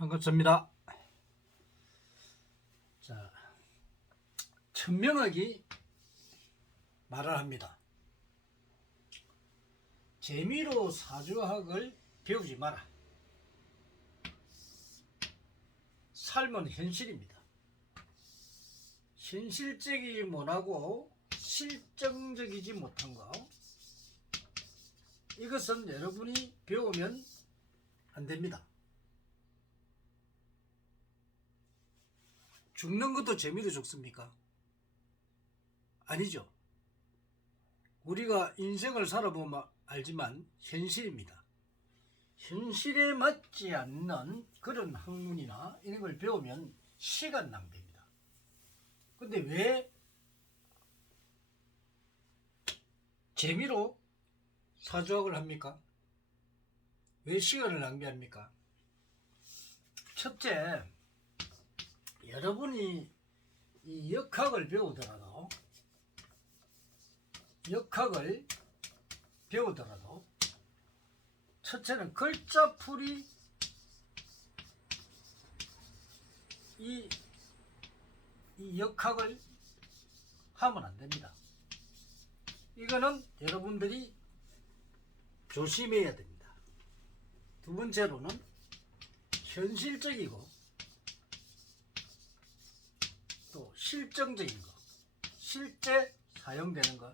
반갑습니다. 자, 천명학이 말을 합니다. 재미로 사주학을 배우지 마라. 삶은 현실입니다. 현실적이지 못하고 실정적이지 못한 거, 이것은 여러분이 배우면 안 됩니다. 죽는 것도 재미로 죽습니까? 아니죠. 우리가 인생을 살아보면 알지만 현실입니다. 현실에 맞지 않는 그런 학문이나 이런 걸 배우면 시간 낭비입니다. 근데 왜 재미로 사주학을 합니까? 왜 시간을 낭비합니까? 첫째, 여러분이 이 역학을 배우더라도 첫째는 글자풀이 이 역학을 하면 안 됩니다. 이거는 여러분들이 조심해야 됩니다. 두 번째로는 현실적이고 또 실정적인 거, 실제 사용되는 거,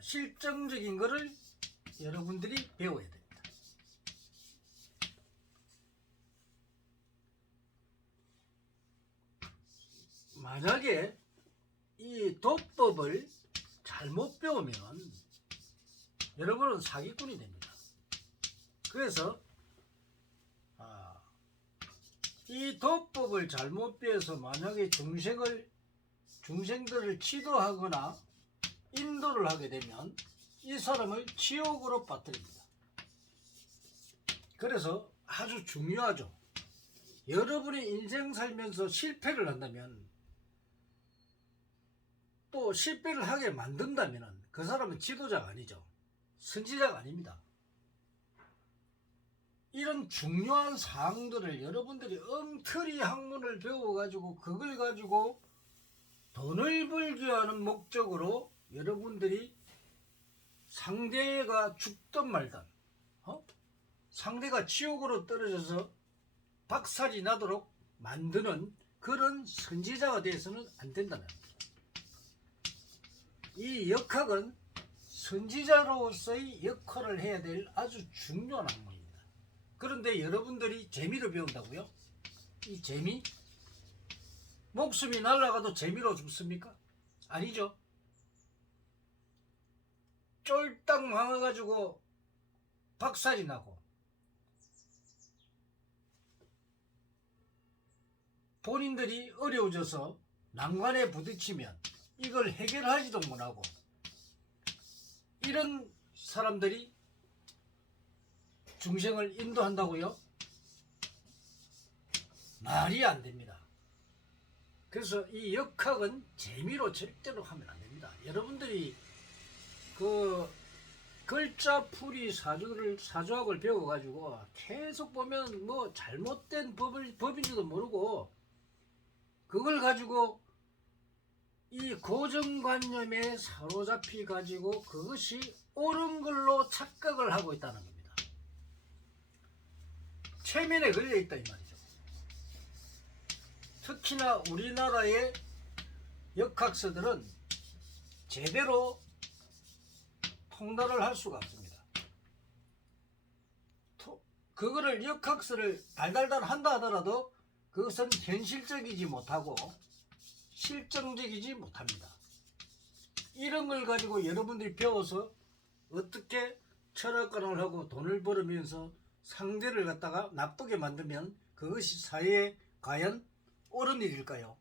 실정적인 거를 여러분들이 배워야 됩니다. 만약에 이 도법을 잘못 배우면 여러분은 사기꾼이 됩니다. 그래서 이 도법을 잘못 배워서 만약에 중생들을 지도하거나 인도를 하게 되면 이 사람을 지옥으로 빠뜨립니다. 그래서 아주 중요하죠. 여러분이 인생 살면서 실패를 한다면, 또 실패를 하게 만든다면 그 사람은 지도자가 아니죠. 선지자가 아닙니다. 이런 중요한 사항들을 여러분들이 엉터리 학문을 배워가지고 그걸 가지고 돈을 벌기 하는 목적으로 여러분들이 상대가 죽든 말든 상대가 지옥으로 떨어져서 박살이 나도록 만드는 그런 선지자가 되어서는 안 된다는 겁니다. 이 역학은 선지자로서의 역할을 해야 될 아주 중요한 학문입니다. 그런데 여러분들이 재미로 배운다고요? 이 재미? 목숨이 날아가도 재미로 죽습니까? 아니죠. 쫄딱 망해가지고 박살이 나고 본인들이 어려워져서 난관에 부딪히면 이걸 해결하지도 못하고, 이런 사람들이 중생을 인도한다고요? 말이 안 됩니다. 그래서 이 역학은 재미로 절대로 하면 안 됩니다. 여러분들이 그 글자풀이 사주학을 배워가지고 계속 보면 뭐 잘못된 법인지도 모르고 그걸 가지고 이 고정관념에 사로잡히 가지고 그것이 옳은 걸로 착각을 하고 있다는 겁니다. 최면에 걸려 있다 이 말이죠. 특히나 우리나라의 역학서들은 제대로 통달을 할 수가 없습니다. 그거를 역학서를 달달달 한다 하더라도 그것은 현실적이지 못하고 실정적이지 못합니다. 이런 걸 가지고 여러분들이 배워서 어떻게 철학관을 하고 돈을 벌으면서 상대를 갖다가 나쁘게 만들면 그것이 사회에 과연 옳은 일일까요?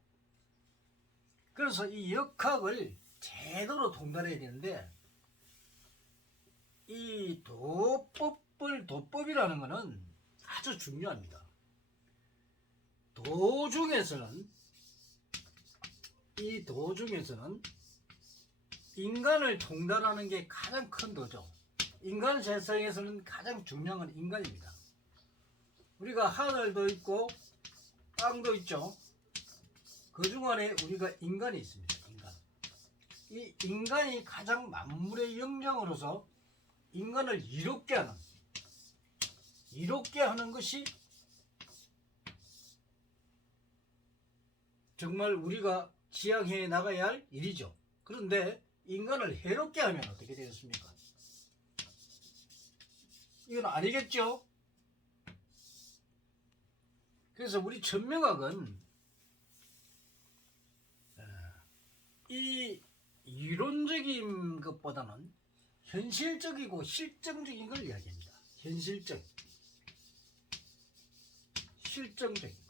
그래서 이 역학을 제대로 통달해야 되는데, 이 도법이라는 것은 아주 중요합니다. 이 도중에서는 인간을 통달하는 게 가장 큰 도죠. 인간 세상에서는 가장 중요한 건 인간입니다. 우리가 하늘도 있고 땅도 있죠. 그중 안에 우리가 인간이 있습니다. 인간. 이 인간이 가장 만물의 영장으로서 인간을 이롭게 하는 것이 정말 우리가 지향해 나가야 할 일이죠. 그런데 인간을 해롭게 하면 어떻게 되겠습니까? 이건 아니겠죠? 그래서 우리 천명학은 이 이론적인 것보다는 현실적이고 실정적인 걸 이야기합니다. 현실적, 실정적인 것.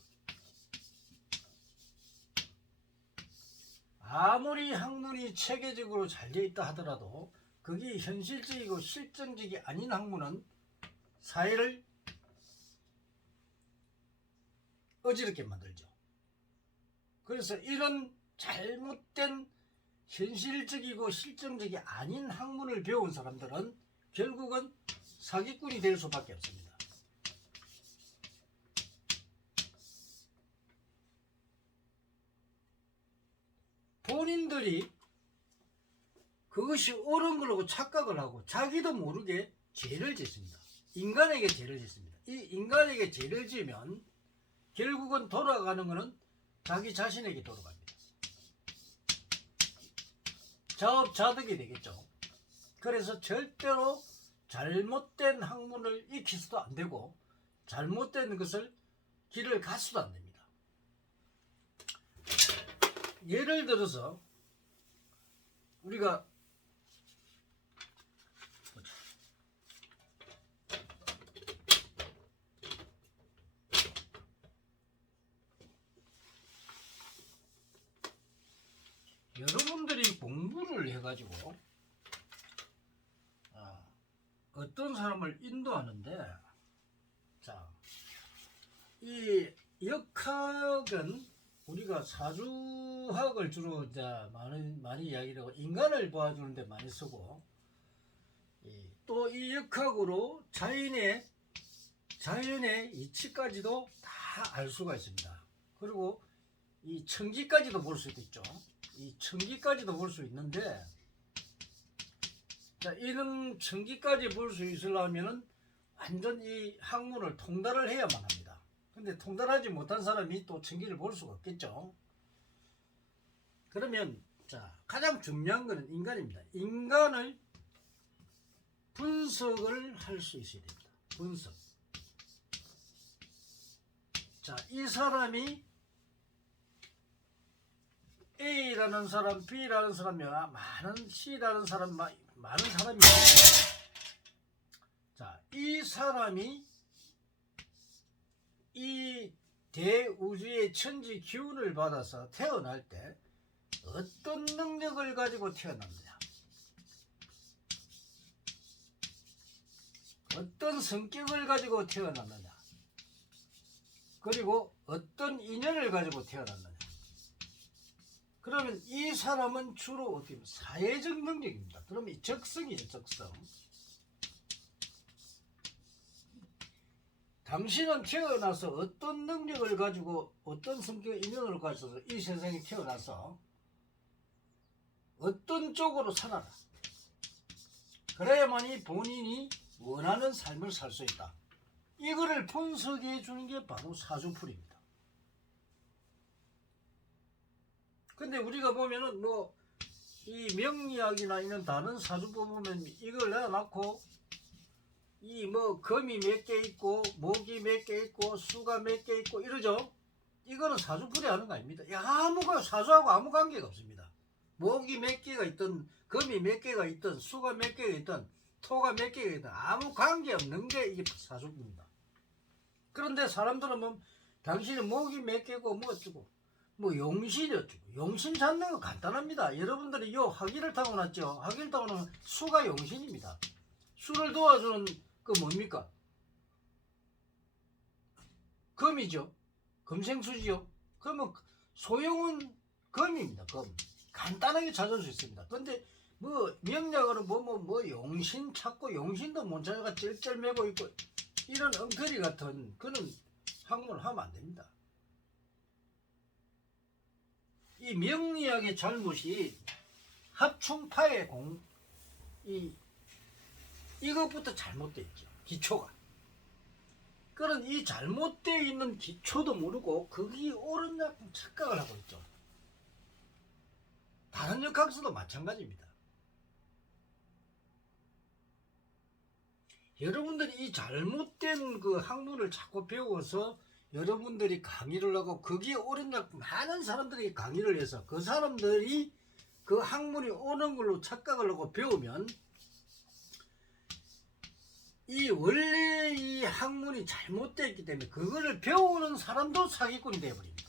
아무리 학문이 체계적으로 잘 되어 있다 하더라도 그게 현실적이고 실정적이 아닌 학문은 사회를 어지럽게 만들죠. 그래서 이런 잘못된 현실적이고 실정적이 아닌 학문을 배운 사람들은 결국은 사기꾼이 될 수밖에 없습니다. 본인들이 그것이 옳은 걸로 착각을 하고 자기도 모르게 죄를 짓습니다. 인간에게 죄를 짓습니다. 이 인간에게 죄를 지으면 결국은 돌아가는 것은 자기 자신에게 돌아갑니다. 자업자득이 되겠죠. 그래서 절대로 잘못된 학문을 익혀서도 안 되고 잘못된 것을 길을 가서도 안 됩니다. 예를 들어서 우리가 여러분들이 공부를 해가지고 어떤 사람을 인도하는데, 자, 이 역학은 우리가 사주학을 주로 이제 많이 이야기를 하고 인간을 보아주는데 많이 쓰고, 또 이 역학으로 자연의 이치까지도 다 알 수가 있습니다. 그리고 이 청기까지도 볼 수도 있죠. 이 청기까지도 볼 수 있는데, 자, 이런 청기까지 볼 수 있으려면은 완전 이 학문을 통달을 해야만 합니다. 근데 통달하지 못한 사람이 또 청기를 볼 수가 없겠죠. 그러면 자, 가장 중요한 것은 인간입니다. 인간을 분석을 할 수 있어야 됩니다. 분석. 자, 이 사람이 A라는 사람, B라는 사람이 많은 C라는 사람, 많은 사람이 있습니다. 자, 이 사람이 이 대우주의 천지 기운을 받아서 태어날 때 어떤 능력을 가지고 태어납니다. 어떤 성격을 가지고 태어났느냐, 그리고 어떤 인연을 가지고 태어났느냐. 그러면 이 사람은 주로 어떻게 보면 사회적 능력입니다. 그러면 적성이죠, 적성. 당신은 태어나서 어떤 능력을 가지고 어떤 성격 인연을 가져서 이 세상에 태어나서 어떤 쪽으로 살아라. 그래야만이 본인이 원하는 삶을 살 수 있다. 이거를 분석해 주는 게 바로 사주풀이입니다. 근데 우리가 보면은 뭐 이 명리학이나 이런 다른 사주법 보면 이걸 내놔놓고 이 뭐 금이 몇 개 있고 목이 몇 개 있고 수가 몇 개 있고 이러죠. 이거는 사주풀이 하는 거 아닙니다. 사주하고 아무 관계가 없습니다. 목이 몇 개가 있든 금이 몇 개가 있든 수가 몇 개가 있든 토가 몇 개가 있든 아무 관계 없는 게 이게 사주입니다. 그런데 사람들은 뭐 당신은 목이 몇 개고 뭐 어쩌고 뭐 용신이 어쩌고, 용신 찾는 거 간단합니다. 여러분들이 요 학위를 타고났죠. 학위를 타고나면 수가 용신입니다. 수를 도와주는 그 뭡니까? 금이죠. 금생수지요. 그러면 소용은 금입니다. 금. 간단하게 찾을 수 있습니다. 근데 뭐 명략으로 뭐 용신 찾고 용신도 못 찾아가 쩔쩔매고 있고 이런 엉터리 같은 그런 학문을 하면 안 됩니다. 이 명리학의 잘못이 합충파의 이것부터 잘못되어 있죠. 기초가. 그런 이 잘못되어 있는 기초도 모르고 거기 옳은 착각을 하고 있죠. 다른 역학서도 마찬가지입니다. 여러분들이 이 잘못된 그 학문을 자꾸 배워서 여러분들이 강의를 하고 거기에 옳은 많은 사람들이 강의를 해서 그 사람들이 그 학문이 옳은 걸로 착각을 하고 배우면 이 원래 이 학문이 잘못되어 있기 때문에 그거를 배우는 사람도 사기꾼이 되어버립니다.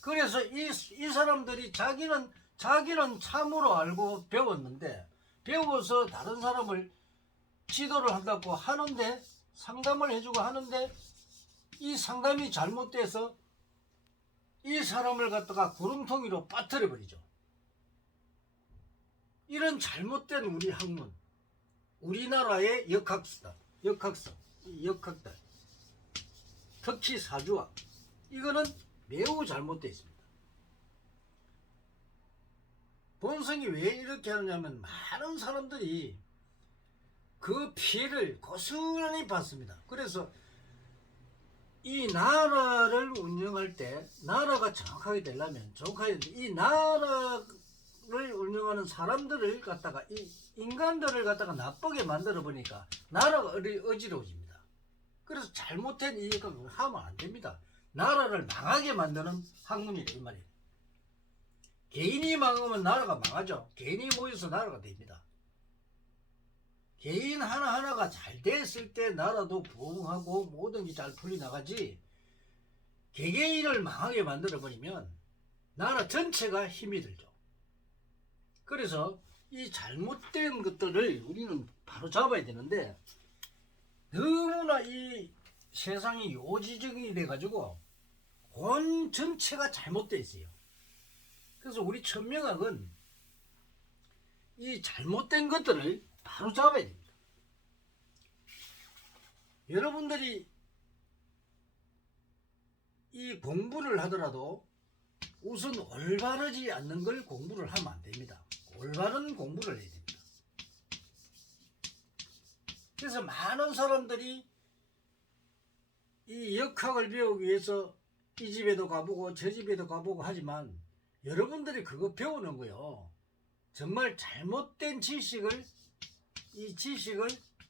그래서 이 사람들이 자기는 참으로 알고 배웠는데 배워서 다른 사람을 지도를 한다고 하는데 상담을 해주고 하는데 이 상담이 잘못돼서 이 사람을 갖다가 구름통이로 빠뜨려 버리죠. 이런 잘못된 우리 학문, 우리나라의 역학서, 역학들, 특히 사주학, 이거는 매우 잘못되어 있습니다. 본성이 왜 이렇게 하느냐면 많은 사람들이 그 피해를 고스란히 받습니다. 그래서 이 나라를 운영할 때 나라가 정확하게 되려면 이 나라를 운영하는 사람들을 갖다가 이 인간들을 갖다가 나쁘게 만들어 보니까 나라가 어지러워집니다. 그래서 잘못된 이 역학을 하면 안 됩니다. 나라를 망하게 만드는 학문이다 이 말이에요. 개인이 망하면 나라가 망하죠. 개인이 모여서 나라가 됩니다. 개인 하나하나가 잘 됐을 때 나라도 부흥하고 모든 게 잘 풀려나가지 개개인을 망하게 만들어버리면 나라 전체가 힘이 들죠. 그래서 이 잘못된 것들을 우리는 바로 잡아야 되는데 너무나 이 세상이 요지정이 돼가지고 온 전체가 잘못되어 있어요. 그래서 우리 천명학은 이 잘못된 것들을 바로 잡아야 됩니다. 여러분들이 이 공부를 하더라도 우선 올바르지 않는 걸 공부를 하면 안 됩니다. 올바른 공부를 해야 됩니다. 그래서 많은 사람들이 이 역학을 배우기 위해서 이 집에도 가보고 저 집에도 가보고 하지만 여러분들이 그거 배우는 거요. 정말 잘못된 지식을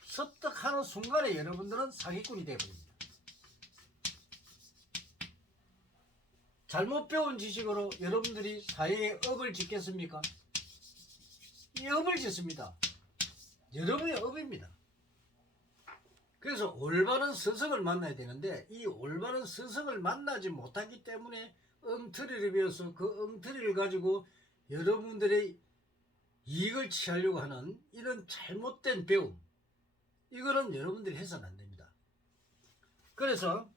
습득하는 순간에 여러분들은 사기꾼이 되어버립니다. 잘못 배운 지식으로 여러분들이 사회에 업을 짓겠습니까? 이 업을 짓습니다. 여러분의 업입니다. 그래서 올바른 스승을 만나야 되는데 이 올바른 스승을 만나지 못하기 때문에 엉터리를 배워서 그 엉터리를 가지고 여러분들의 이익을 취하려고 하는 이런 잘못된 배움, 이거는 여러분들이 해서는 안 됩니다. 그래서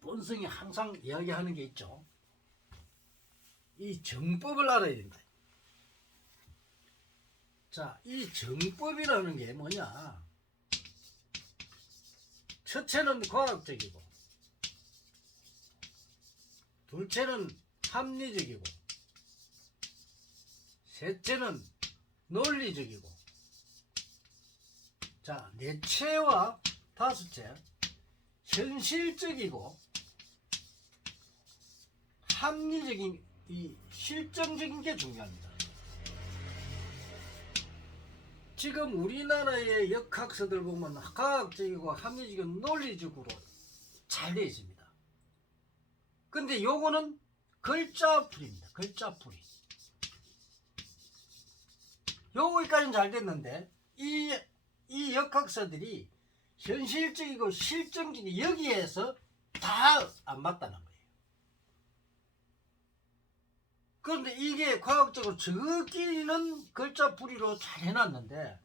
본성이 항상 이야기하는 게 있죠. 이 정법을 알아야 된다. 자, 이 정법이라는 게 뭐냐? 첫째는 과학적이고, 둘째는 합리적이고, 셋째는 논리적이고, 자, 넷째와 다섯째, 현실적이고, 합리적인, 이 실정적인 게 중요합니다. 지금 우리나라의 역학서들 보면 과학적이고 합리적이고 논리적으로 잘 되어 있습니다. 근데 요거는 글자풀이입니다. 글자풀이. 요거까지는 잘 됐는데 이 역학서들이 현실적이고 실정적인 여기에서 다 안 맞다는 거예요. 그런데 이게 과학적으로 저끼리는 글자풀이로 잘 해놨는데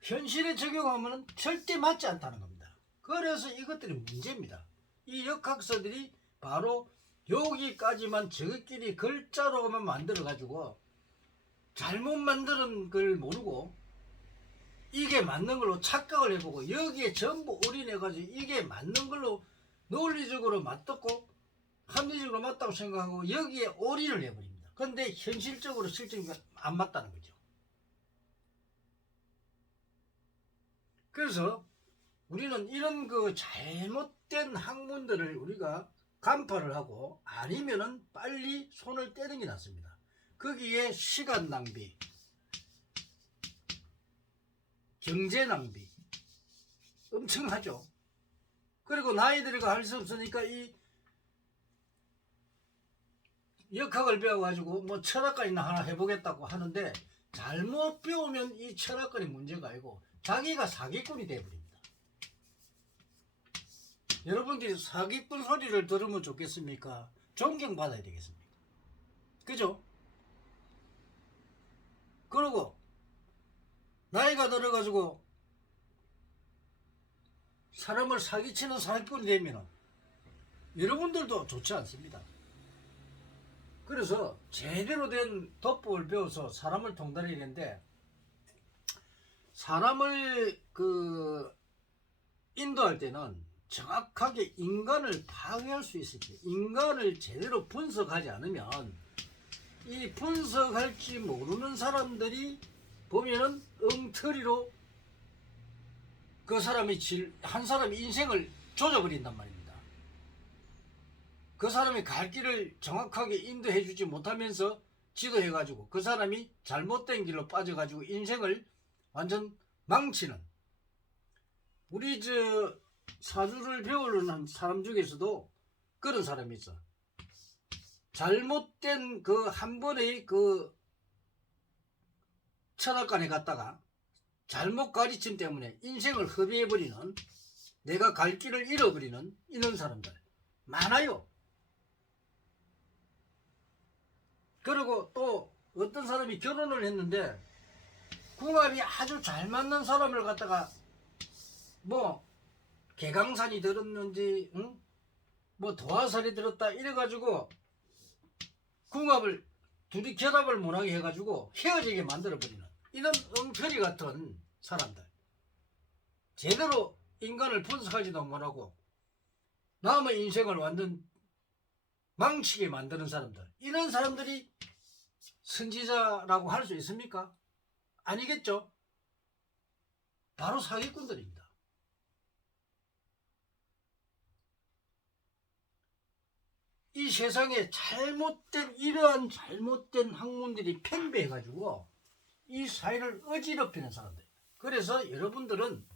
현실에 적용하면 절대 맞지 않다는 겁니다. 그래서 이것들이 문제입니다. 이 역학서들이 바로 여기까지만 저끼리 글자로만 만들어 가지고 잘못 만드는 걸 모르고 이게 맞는 걸로 착각을 해보고 여기에 전부 올인해가지고 이게 맞는 걸로 논리적으로 맞듣고 합리적으로 맞다고 생각하고 여기에 올인을 해버립니다. 그런데 현실적으로 실증이 안 맞다는 거죠. 그래서 우리는 이런 그 잘못된 학문들을 우리가 간파를 하고 아니면은 빨리 손을 떼는 게 낫습니다. 거기에 시간 낭비, 경제 낭비 엄청나죠. 그리고 나이 들어가 할 수 없으니까 이 역학을 배워가지고 뭐 철학관이나 하나 해보겠다고 하는데 잘못 배우면 이 철학관이 문제가 아니고 자기가 사기꾼이 되어버립니다. 여러분들이 사기꾼 소리를 들으면 좋겠습니까? 존경받아야 되겠습니까? 그죠? 그러고 나이가 들어가지고 사람을 사기치는 사기꾼이 되면 여러분들도 좋지 않습니다. 그래서 제대로 된 도법을 배워서 사람을 통달해야 되는데 사람을 인도할 때는 정확하게 인간을 파괴할 수 있을 때 인간을 제대로 분석하지 않으면 이 분석할 줄 모르는 사람들이 보면은 엉터리로 그 사람이 한 사람의 인생을 조져버린단 말입니다. 그 사람이 갈 길을 정확하게 인도해 주지 못하면서 지도해가지고 그 사람이 잘못된 길로 빠져가지고 인생을 완전 망치는, 우리 사주를 배우는 사람 중에서도 그런 사람이 있어. 잘못된 한 번의 철학관에 갔다가 잘못 가르침 때문에 인생을 허비해버리는, 내가 갈 길을 잃어버리는 이런 사람들 많아요. 그리고 또 어떤 사람이 결혼을 했는데 궁합이 아주 잘 맞는 사람을 갖다가 뭐 개강산이 들었는지 뭐 도화살이 들었다 이래가지고 궁합을 둘이 결합을 못하게 해가지고 헤어지게 만들어버리는 이런 엉터리 같은 사람들, 제대로 인간을 분석하지도 못하고 남의 인생을 완전 망치게 만드는 사람들, 이런 사람들이 선지자라고 할 수 있습니까? 아니겠죠? 바로 사기꾼들입니다. 이 세상에 이러한 잘못된 학문들이 팽배해가지고 이 사회를 어지럽히는 사람들. 그래서 여러분들은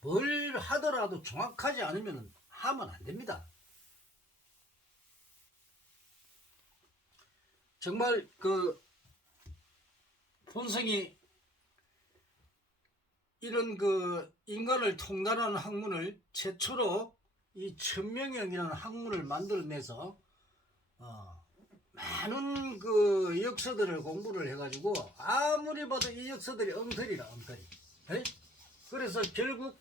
뭘 하더라도 정확하지 않으면 하면 안 됩니다. 정말 본성이 이런 인간을 통달하는 학문을 최초로 이 천명영이라는 학문을 만들어내서 많은 역사들을 공부를 해가지고 아무리 봐도 이 역사들이 엉터리라 엉터리. 그래서 결국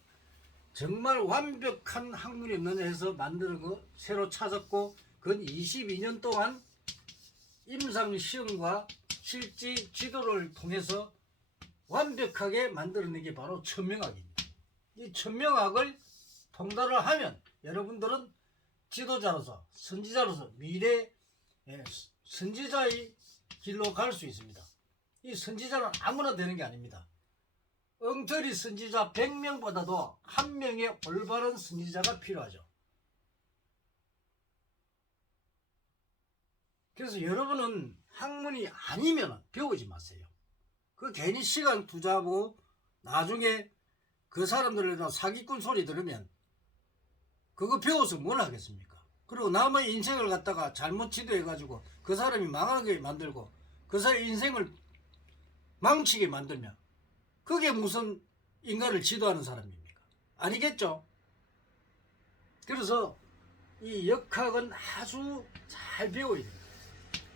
정말 완벽한 학문이 없는 해서 만드는 거 새로 찾았고 근 22년 동안 임상시험과 실제 지도를 통해서 완벽하게 만들어낸 게 바로 천명학입니다. 이 천명학을 통달을 하면 여러분들은 지도자로서 선지자로서 미래 선지자의 길로 갈 수 있습니다. 이 선지자는 아무나 되는 게 아닙니다. 엉터리 선지자 100명보다도 한 명의 올바른 선지자가 필요하죠. 그래서 여러분은 학문이 아니면 배우지 마세요. 괜히 시간 투자하고 나중에 그 사람들에다 사기꾼 소리 들으면 그거 배워서 뭘 하겠습니까? 그리고 남의 인생을 갖다가 잘못 지도해가지고 그 사람이 망하게 만들고 그 사람의 인생을 망치게 만들면 그게 무슨 인간을 지도하는 사람입니까? 아니겠죠? 그래서 이 역학은 아주 잘 배워야 됩니다.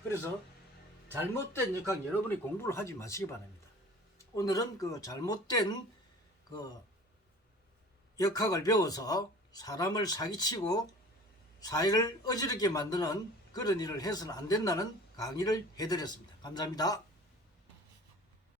그래서 잘못된 역학 여러분이 공부를 하지 마시기 바랍니다. 오늘은 잘못된 역학을 배워서 사람을 사기치고 사회를 어지럽게 만드는 그런 일을 해서는 안 된다는 강의를 해드렸습니다. 감사합니다.